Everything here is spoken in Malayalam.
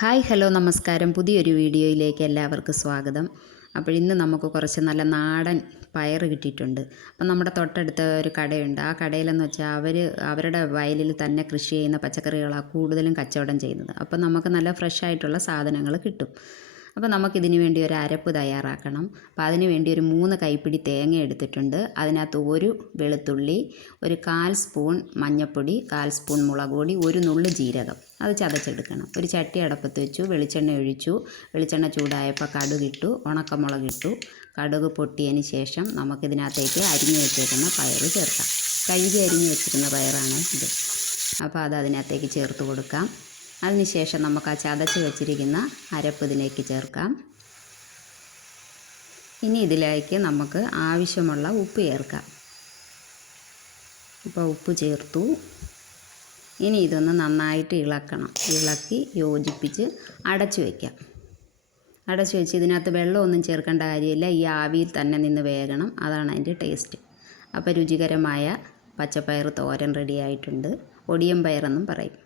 ഹായ് ഹലോ നമസ്കാരം. പുതിയൊരു വീഡിയോയിലേക്ക് എല്ലാവർക്കും സ്വാഗതം. അപ്പോൾ ഇന്ന് നമുക്ക് കുറച്ച് നല്ല നാടൻ പയർ കിട്ടിയിട്ടുണ്ട്. അപ്പം നമ്മുടെ തൊട്ടടുത്ത ഒരു കടയുണ്ട്. ആ കടയിലെന്ന് വെച്ചാൽ അവരുടെ വയലിൽ തന്നെ കൃഷി ചെയ്യുന്ന പച്ചക്കറികളാണ് കൂടുതലും കച്ചവടം ചെയ്യുന്നത്. അപ്പം നമുക്ക് നല്ല ഫ്രഷ് ആയിട്ടുള്ള സാധനങ്ങൾ കിട്ടും. അപ്പോൾ നമുക്കിതിന് വേണ്ടി ഒരു അരപ്പ് തയ്യാറാക്കണം. അപ്പോൾ അതിന് വേണ്ടി ഒരു 3 കൈപ്പിടി തേങ്ങ എടുത്തിട്ടുണ്ട്. അതിനകത്ത് ഒരു വെളുത്തുള്ളി, ഒരു 1/4 സ്പൂൺ മഞ്ഞൾപ്പൊടി, 1/4 സ്പൂൺ മുളക് പൊടി, ഒരു നുള്ള് ജീരകം, അത് ചതച്ചെടുക്കണം. ഒരു ചട്ടി അടപ്പത്ത് വെച്ചു, വെളിച്ചെണ്ണ ഒഴിച്ചു. വെളിച്ചെണ്ണ ചൂടായപ്പോൾ കടുകിട്ടു, ഉണക്കമുളകിട്ടു. കടുക് പൊട്ടിയതിന് ശേഷം നമുക്കിതിനകത്തേക്ക് അരിഞ്ഞു വെച്ചേക്കുന്ന പയർ ചേർക്കാം. കഴുകി അരിഞ്ഞു വെച്ചിരുന്ന പയറാണ് ഇത്. അപ്പോൾ അത് അതിനകത്തേക്ക് ചേർത്ത് കൊടുക്കാം. അതിനുശേഷം നമുക്ക് ആ ചതച്ച് വെച്ചിരിക്കുന്ന അരപ്പ് ഇതിലേക്ക് ചേർക്കാം. ഇനി ഇതിലേക്ക് നമുക്ക് ആവശ്യമുള്ള ഉപ്പ് ചേർക്കാം. ഇപ്പോൾ ഉപ്പ് ചേർത്തു. ഇനി ഇതൊന്ന് നന്നായിട്ട് ഇളക്കണം. ഇളക്കി യോജിപ്പിച്ച് അടച്ചു വയ്ക്കാം. അടച്ചു വെച്ച് ഇതിനകത്ത് വെള്ളമൊന്നും ചേർക്കേണ്ട കാര്യമില്ല. ഈ ആവിയിൽ തന്നെ നിന്ന് വേകണം. അതാണ് അതിൻ്റെ ടേസ്റ്റ്. അപ്പോൾ രുചികരമായ പച്ചപ്പയർ തോരൻ റെഡി ആയിട്ടുണ്ട്. ഒടിയൻ പയറെന്നും പറയും.